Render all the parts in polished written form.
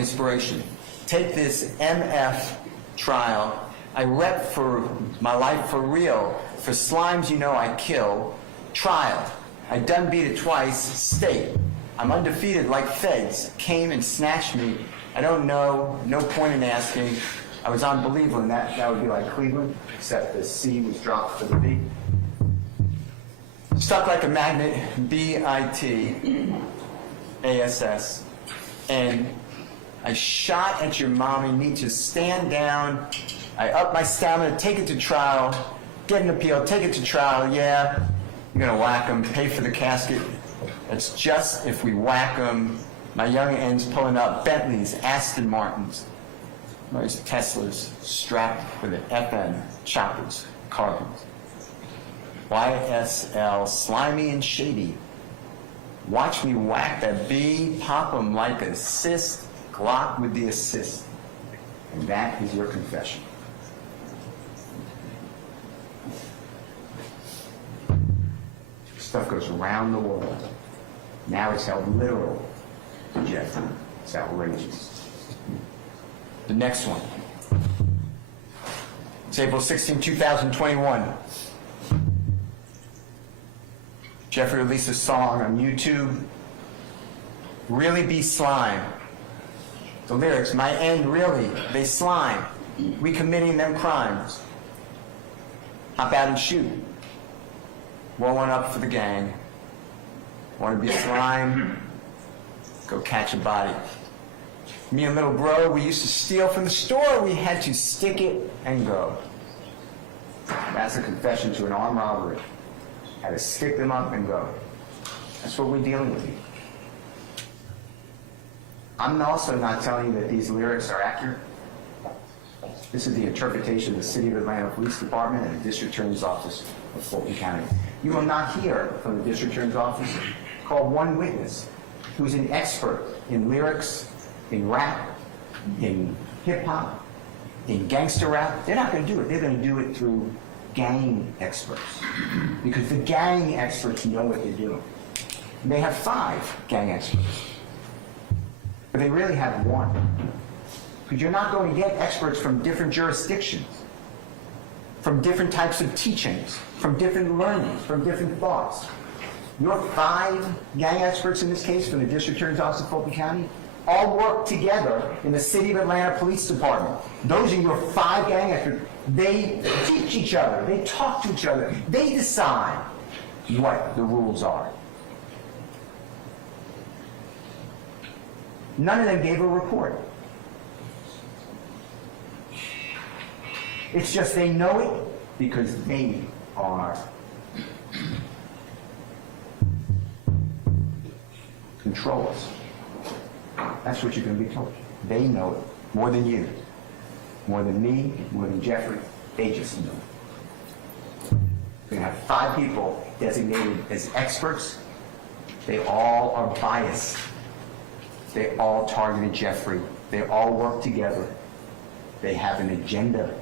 inspiration. Take this MF trial. I rep for my life for real. For slimes you know I kill. Trial. I done beat it twice. State. I'm undefeated like feds. Came and snatched me. I don't know. No point in asking. I was unbelievable, and that would be like Cleveland, except the C was dropped for the B. Stuck like a magnet, B-I-T-A-S-S. And I shot at your mom. You need to stand down. I up my stamina, take it to trial, get an appeal, take it to trial. Yeah, you're gonna whack them, pay for the casket. It's just if we whack them. My young ends pulling up Bentleys, Aston Martins, those Teslas strapped with an FN, choppers, carbons. YSL, slimy and shady. Watch me whack that B, pop them like a cyst, Glock with the assist. And that is your confession. Stuff goes around the world. Now it's held literal, Jeff. It's outrageous. The next one. It's April 16, 2021. Jeffrey released a song on YouTube, Really Be Slime. The lyrics, my end really, they slime. We committing them crimes. Hop out and shoot. Roll one up for the gang. Want to be a slime? Go catch a body. Me and little bro, we used to steal from the store. We had to stick it and go. That's a confession to an armed robbery. Had to stick them up and go. That's what we're dealing with here. I'm also not telling you that these lyrics are accurate. This is the interpretation of the City of Atlanta Police Department and the District Attorney's Office of Fulton County. You will not hear from the District Attorney's Office call one witness who's an expert in lyrics, in rap, in hip-hop, in gangster rap. They're not going to do it. They're going to do it through gang experts, because the gang experts know what they're doing. And they have 5 gang experts, but they really have 1. Because you're not going to get experts from different jurisdictions, from different types of teachings, from different learnings, from different thoughts. Your 5 gang experts in this case from the District Attorney's Office of Fulton County all work together in the City of Atlanta Police Department. Those are your 5 gang experts. They teach each other. They talk to each other. They decide what the rules are. None of them gave a report. It's just they know it because they are controllers. That's what you're going to be told. They know it more than you, more than me, more than Jeffrey. They just know it. We're going to have 5 people designated as experts. They all are biased. They all targeted Jeffrey. They all work together. They have an agenda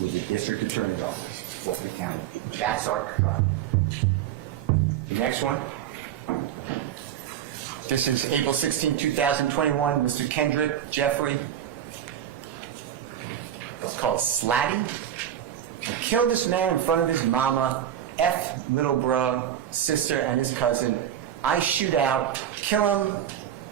with the District Attorney's Office, Fulton County. That's our crime. The next one. This is April 16, 2021. Mr. Kendrick, Jeffrey. It's called Slatty. I killed this man in front of his mama, F little bro, sister, and his cousin. I shoot out, kill him,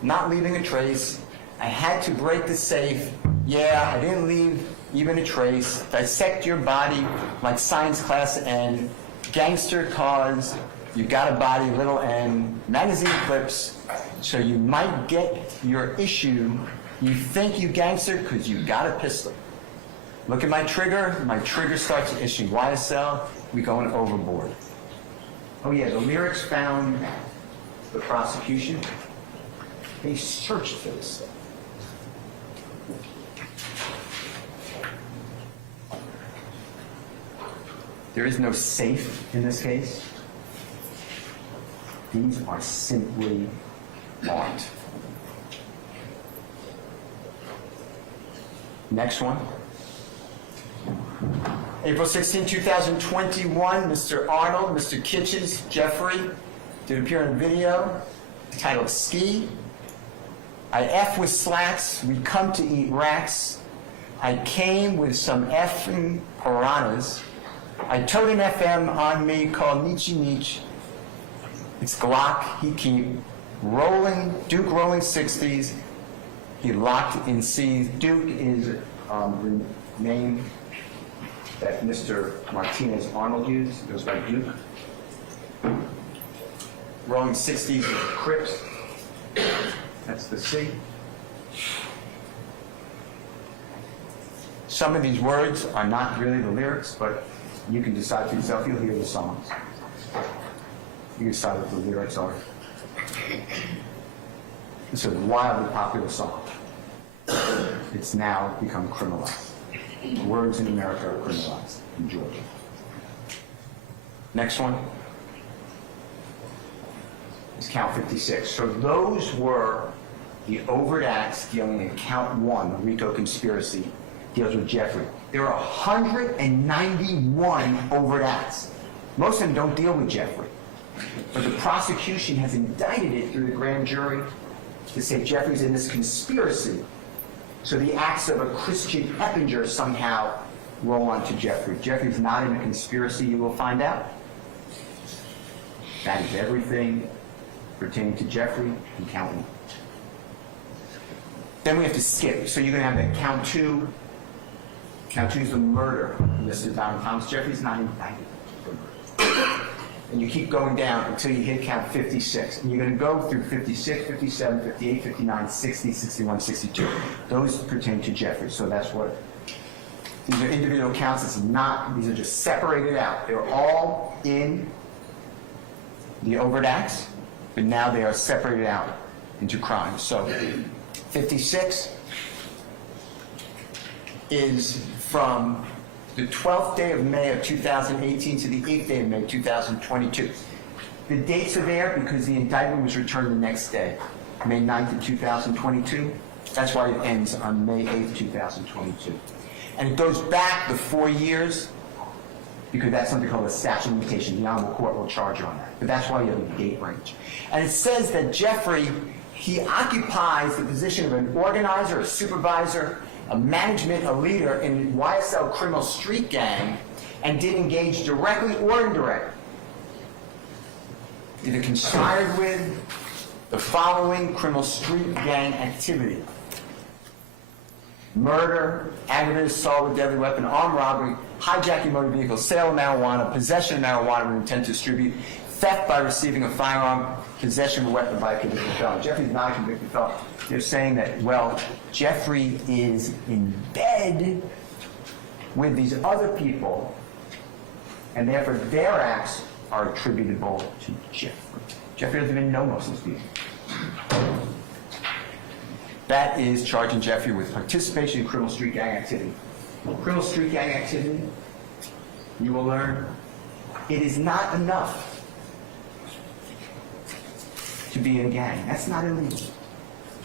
not leaving a trace. I had to break the safe. Yeah, I didn't leave even a trace. Dissect your body like science class N. Gangster cause, you got a body, little n. Magazine clips, so you might get your issue. You think you gangster because you got a pistol. Look at my trigger starts to issue. YSL, we going overboard. Oh yeah, the lyrics found the prosecution. They searched for this stuff. There is no safe in this case. These are simply art. Next one. April 16, 2021, Mr. Arnold, Mr. Kitchens, Jeffrey did appear in a video titled Ski. I F with slats, we come to eat rats. I came with some effing piranhas. I told an FM on me called Nietzsche Nietzsche. It's Glock, he keep rolling, Duke rolling 60s. He locked in C's. Duke is the name that Mr. Martinez Arnold used. It goes by Duke. Rolling 60s with Crips. That's the C. Some of these words are not really the lyrics, but you can decide for yourself. You'll hear the songs. You decide what the lyrics are. It's a wildly popular song. It's now become criminalized. Words in America are criminalized in Georgia. Next one is count 56. So those were the overt acts dealing in count 1, the RICO conspiracy, deals with Jeffrey. There are 191 overt acts. Most of them don't deal with Jeffrey. But the prosecution has indicted it through the grand jury to say Jeffrey's in this conspiracy. So the acts of a Christian Eppinger somehow roll onto Jeffrey. Jeffrey's not in a conspiracy, you will find out. That is everything pertaining to Jeffrey and count 1. Then we have to skip. So you're going to have that count 2. Count 2 is the murder of Mr. Donald Thomas. Jeffrey's not indicted for murder. And you keep going down until you hit count 56. And you're going to go through 56, 57, 58, 59, 60, 61, 62. Those pertain to Jeffrey. So that's what, these are individual counts. It's not, these are just separated out. They're all in the overt acts, but now they are separated out into crimes. So 56 is from the 12th day of May of 2018 to the 8th day of May 2022. The dates are there because the indictment was returned the next day, May 9th of 2022. That's why it ends on May 8th, 2022. And it goes back the 4 years because that's something called a statute of limitation. The Honorable Court will charge you on that. But that's why you have a date range. And it says that Jeffrey, he occupies the position of an organizer, a supervisor, a management, a leader in YSL criminal street gang, and did engage directly or indirectly, either conspired with the following criminal street gang activity: murder, aggravated assault with deadly weapon, armed robbery, hijacking motor vehicle, sale of marijuana, possession of marijuana with intent to distribute, theft by receiving a firearm, possession of a weapon by a convicted felon. Jeffrey's not a convicted felon. They're saying that, well, Jeffrey is in bed with these other people, and therefore their acts are attributable to Jeffrey. Jeffrey doesn't even know most of these people. That is charging Jeffrey with participation in criminal street gang activity. Criminal street gang activity, you will learn, it is not enough to be in a gang. That's not illegal.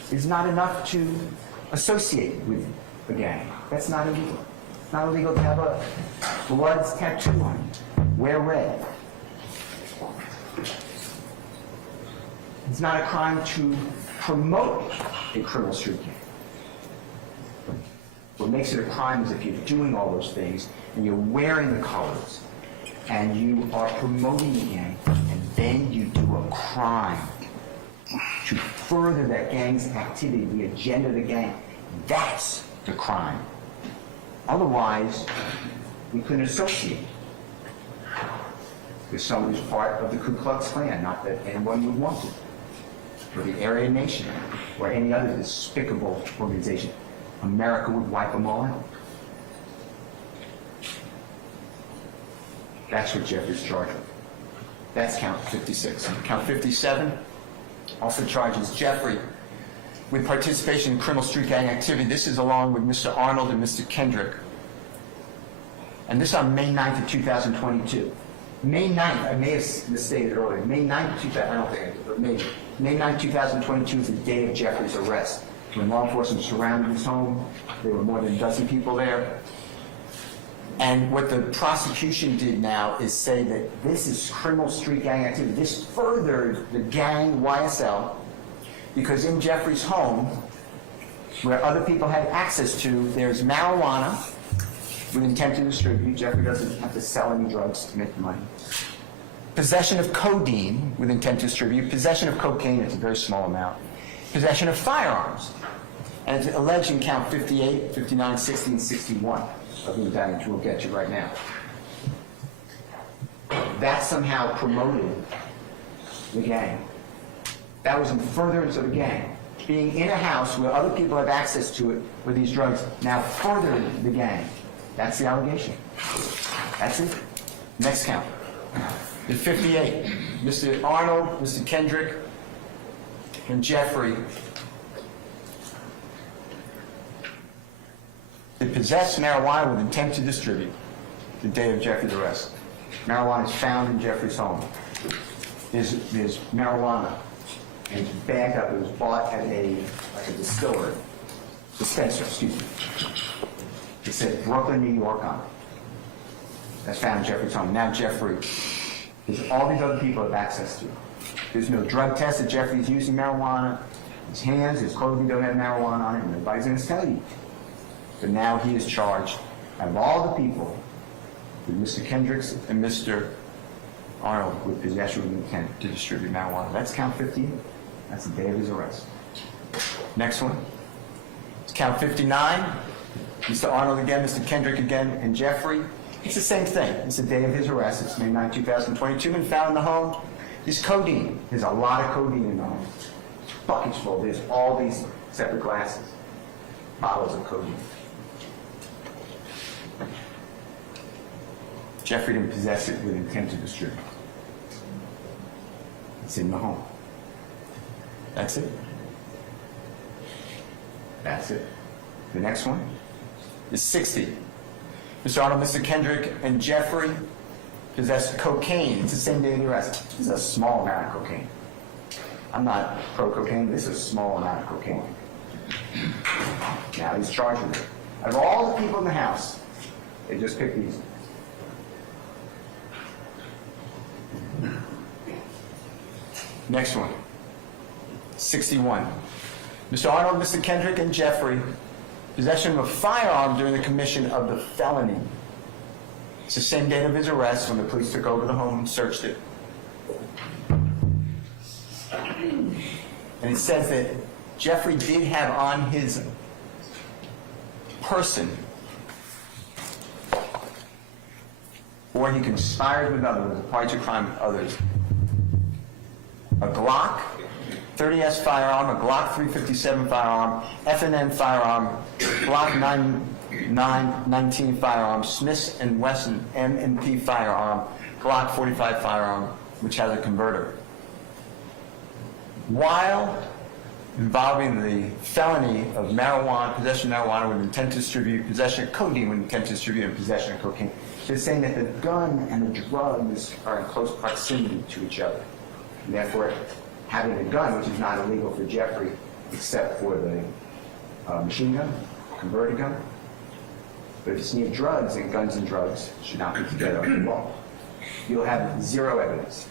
It's not enough to associate with a gang. That's not illegal. It's not illegal to have a blood tattoo on you. Wear red. It's not a crime to promote a criminal street gang. What makes it a crime is if you're doing all those things and you're wearing the colors and you are promoting the gang and then you do a crime to further that gang's activity, the agenda of the gang. That's the crime. Otherwise, we couldn't associate with someone who's part of the Ku Klux Klan, not that anyone would want to, or the Aryan Nation, or any other despicable organization. America would wipe them all out. That's what Jeffrey's charged with. That's count 56. Count 57 also charges Jeffrey with participation in criminal street gang activity. This is along with Mr. Arnold and Mr. Kendrick. And this on May 9th of 2022. May 9th, I may have misstated earlier, May 9th, I don't think I did, but maybe. May 9th, 2022 is the day of Jeffrey's arrest. When law enforcement surrounded his home, there were more than a dozen people there. And what the prosecution did now is say that this is criminal street gang activity. This furthered the gang YSL. because in Jeffrey's home, where other people had access to, there's marijuana with intent to distribute. Jeffrey doesn't have to sell any drugs to make money. Possession of codeine with intent to distribute. Possession of cocaine, it's a very small amount. Possession of firearms. And it's alleged in count 58, 59, 60, and 61 of the indictment, which we'll get to right now. That somehow promoted the gang. That was in furtherance of the gang. Being in a house where other people have access to it with these drugs now furthered the gang. That's the allegation. That's it. Next count. The 58. Mr. Arnold, Mr. Kendrick, and Jeffrey. They possessed marijuana with intent to distribute the day of Jeffrey's arrest. Marijuana is found in Jeffrey's home. There's marijuana, and it's bagged up. It was bought at a dispenser, excuse me. It said Brooklyn, New York on it. That's found in Jeffrey's home. Now Jeffrey, there's all these other people have access to it. There's no drug test that Jeffrey's using marijuana. His hands, his clothing don't have marijuana on it, and nobody's going to tell you. But now he is charged, out of all the people, with Mr. Kendricks and Mr. Arnold with possession with intent to distribute marijuana. That's count 15. That's the day of his arrest. Next one. It's count 59. Mr. Arnold again, Mr. Kendrick again, and Jeffrey. It's the same thing. It's the day of his arrest. It's May 9, 2022, and found in the home is codeine. There's a lot of codeine in the home. Buckets full. There's all these separate glasses, bottles of codeine. Jeffrey didn't possess it with intent to distribute. It's in the home. That's it. That's it. The next one is 60. Mr. Arnold, Mr. Kendrick, and Jeffrey possessed cocaine. It's the same day of the arrest. This is a small amount of cocaine. I'm not pro-cocaine. This is a small amount of cocaine. Now he's charged with it. Out of all the people in the house, they just picked these. Next one. 61. Mr. Arnold, Mr. Kendrick, and Jeffrey, possession of a firearm during the commission of the felony. It's the same date of his arrest when the police took over the home and searched it. And it says that Jeffrey did have on his person, or he conspired with others, a party to crime with others, a Glock 30S firearm, a Glock 357 firearm, F&N firearm, Glock 919 firearm, Smith & Wesson M&P firearm, Glock 45 firearm, which has a converter. While involving the felony of marijuana, possession of marijuana with intent to distribute, possession of codeine with intent to distribute, and possession of cocaine, they're saying that the gun and the drugs are in close proximity to each other. And therefore, having a gun, which is not illegal for Jeffrey, except for the machine gun, converted gun. But if it's near drugs, and guns and drugs should not be together under the law. You'll have zero evidence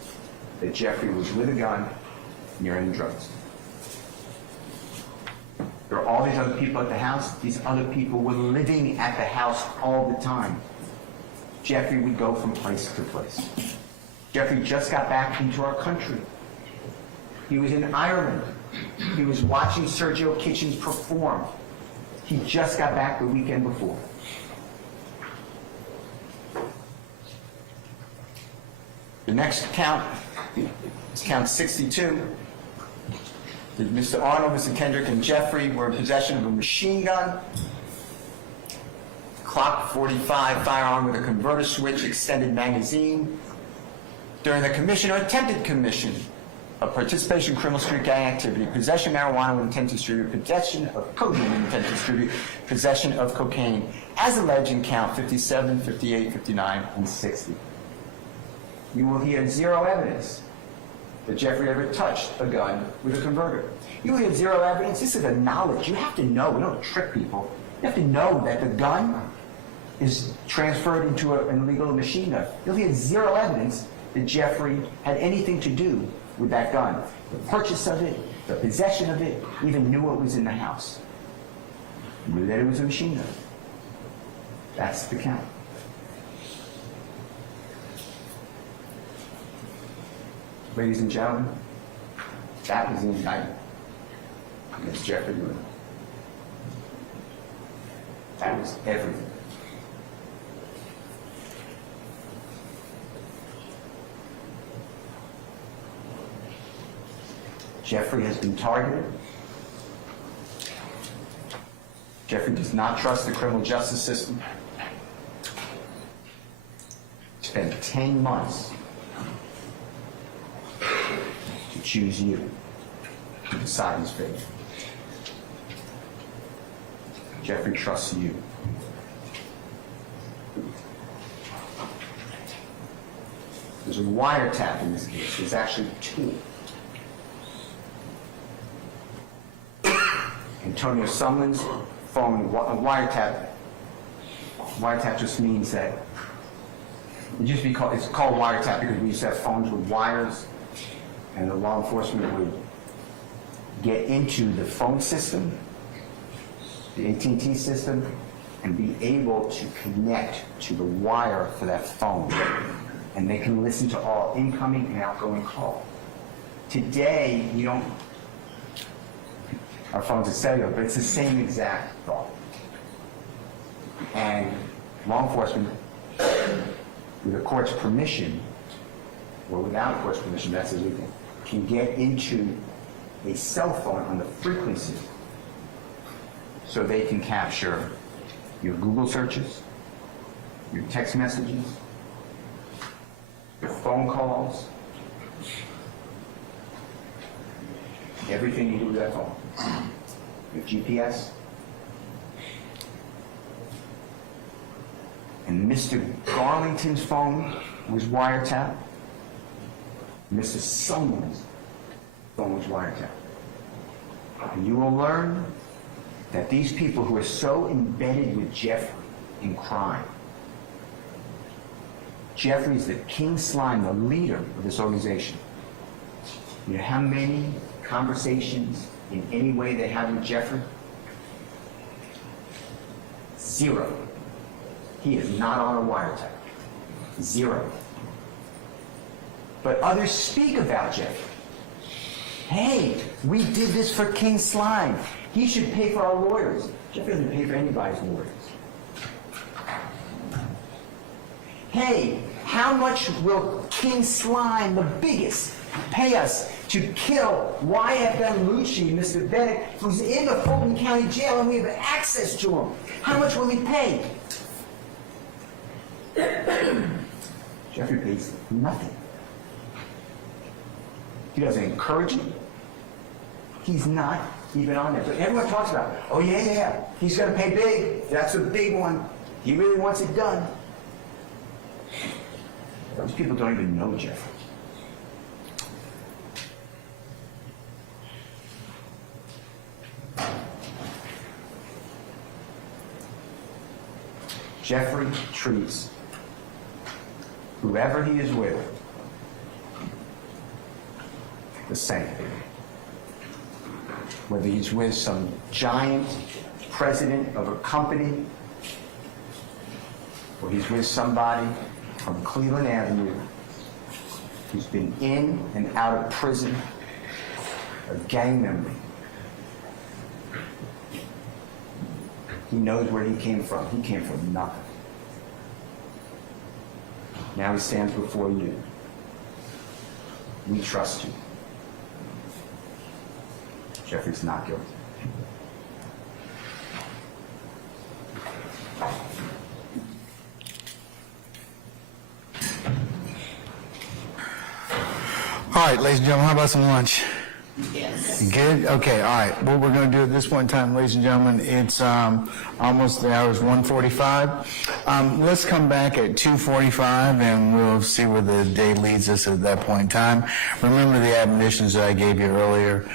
that Jeffrey was with a gun near any drugs. There are all these other people at the house. These other people were living at the house all the time. Jeffrey would go from place to place. Jeffrey just got back into our country. He was in Ireland. He was watching Sergio Kitchens perform. He just got back the weekend before. The next count is count 62. Mr. Arnold, Mr. Kendrick, and Jeffrey were in possession of a machine gun, Glock 45 firearm with a converter switch, extended magazine, during the commission or attempted commission of participation in criminal street gang activity, possession of marijuana with intent to distribute, possession of codeine with intent to distribute, possession of cocaine, as alleged in count 57, 58, 59, and 60. You will hear zero evidence that Jeffrey ever touched a gun with a converter. You will hear zero evidence. This is a knowledge. You have to know. We don't trick people. You have to know that the gun is transferred into an illegal machine gun. You'll hear zero evidence that Jeffrey had anything to do with that gun. The purchase of it, the possession of it, even knew it was in the house. Knew that it was a machine gun. That's the count. Ladies and gentlemen, that was the indictment against Jeffrey Lewis. That was everything. Jeffrey has been targeted. Jeffrey does not trust the criminal justice system. Spent 10 months to choose you to decide his fate. Jeffrey trusts you. There's a wiretap in this case. There's actually two. Antonio Sumlin's phone, wiretap just means that it's called wiretap because we used to have phones with wires, and the law enforcement would get into the phone system, the AT&T system, and be able to connect to the wire for that phone. And they can listen to all incoming and outgoing calls. Today, you don't, our phones are cellular, but it's the same exact thought. And law enforcement, with the court's permission, or without the court's permission, that's illegal, can get into a cell phone on the frequency so they can capture your Google searches, your text messages, your phone calls, everything you do with that phone, your GPS. And Mr. Garlington's phone was wiretapped. Mr. Sumlin's phone was wiretapped. And you will learn that these people who are so embedded with Jeffrey in crime, Jeffrey's the king slime, the leader of this organization. You know how many conversations in any way they had with Jeffrey? 0. He is not on a wiretap. 0. But others speak about Jeffrey. Hey, we did this for King Slime. He should pay for our lawyers. Jeffrey doesn't pay for anybody's lawyers. Hey, how much will King Slime, the biggest, pay us to kill YFM Lucci, Mr. Bennett, who's in the Fulton County Jail, and we have access to him? How much will he pay? Jeffrey pays nothing. He doesn't encourage it. He's not even on there. But everyone talks about, oh yeah, he's going to pay big. That's a big one. He really wants it done. Those people don't even know Jeffrey. Jeffrey treats whoever he is with the same. Whether he's with some giant president of a company, or he's with somebody from Cleveland Avenue who's been in and out of prison, a gang member. He knows where he came from. He came from nothing. Now he stands before you. We trust you. Jeffrey's not guilty. All right, ladies and gentlemen, how about some lunch? Yes. Good? Okay, all right. What we're going to do at this point in time, ladies and gentlemen, it's almost the hour is 1:45. Let's come back at 2:45 and we'll see where the day leads us at that point in time. Remember the admonitions that I gave you earlier.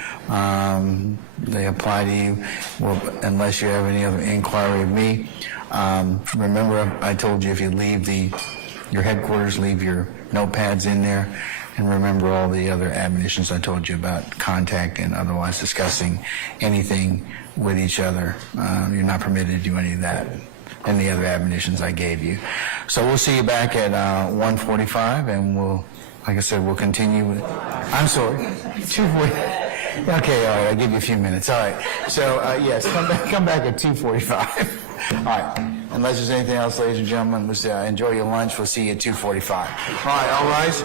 They apply to you unless you have any other inquiry of me. Remember I told you if you leave your headquarters, leave your notepads in there. And remember all the other admonitions I told you about contact and otherwise discussing anything with each other. You're not permitted to do any of that. And the other admonitions I gave you. So we'll see you back at 1:45, and we'll, like I said, we'll continue with, I'm sorry, 2:40. Okay, all right, I'll give you a few minutes. All right. So, yes, come back at 2:45. All right. Unless there's anything else, ladies and gentlemen, let's enjoy your lunch. We'll see you at 2:45. All right, all rise.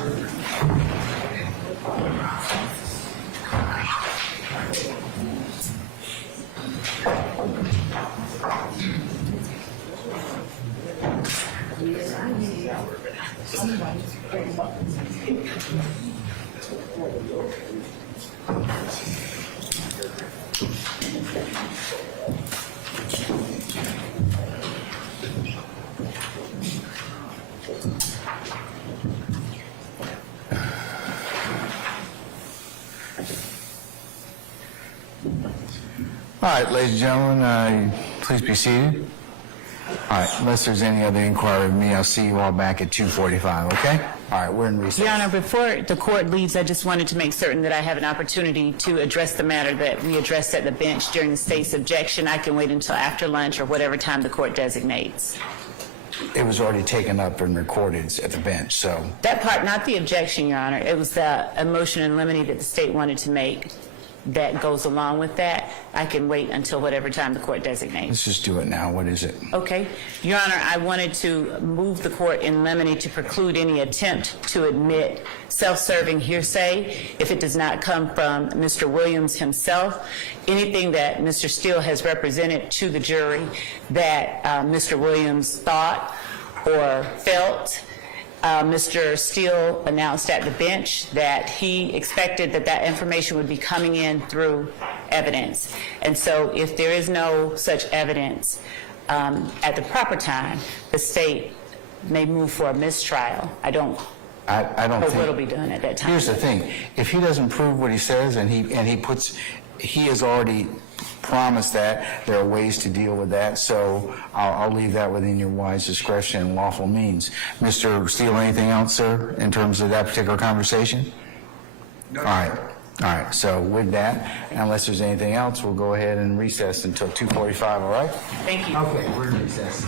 All right, ladies and gentlemen, please be seated. All right, unless there's any other inquiry of me, I'll see you all back at 2:45, okay? All right, we're in recess. Your Honor, before the court leaves, I just wanted to make certain that I have an opportunity to address the matter that we addressed at the bench during the state's objection. I can wait until after lunch or whatever time the court designates. It was already taken up and recorded at the bench, so. That part, not the objection, Your Honor. It was the motion in limine that the state wanted to make that goes along with that. I can wait until whatever time the court designates. Let's just do it now. What is it? Okay. Your Honor, I wanted to move the court in limine to preclude any attempt to admit self-serving hearsay if it does not come from Mr. Williams himself. Anything that Mr. Steele has represented to the jury that Mr. Williams thought or felt. Mr. Steele announced at the bench that he expected that that information would be coming in through evidence. And so if there is no such evidence at the proper time, the state may move for a mistrial. I don't I don't know think. what'll be done at that time. Here's the thing. If he doesn't prove what he says and he has already promised that, there are ways to deal with that, so I'll leave that within your wise discretion and lawful means. Mr. Steele, anything else, sir, in terms of that particular conversation? No. All right, so with that, unless there's anything else, we'll go ahead and recess until 2:45, all right? Thank you. Okay, we're in recess.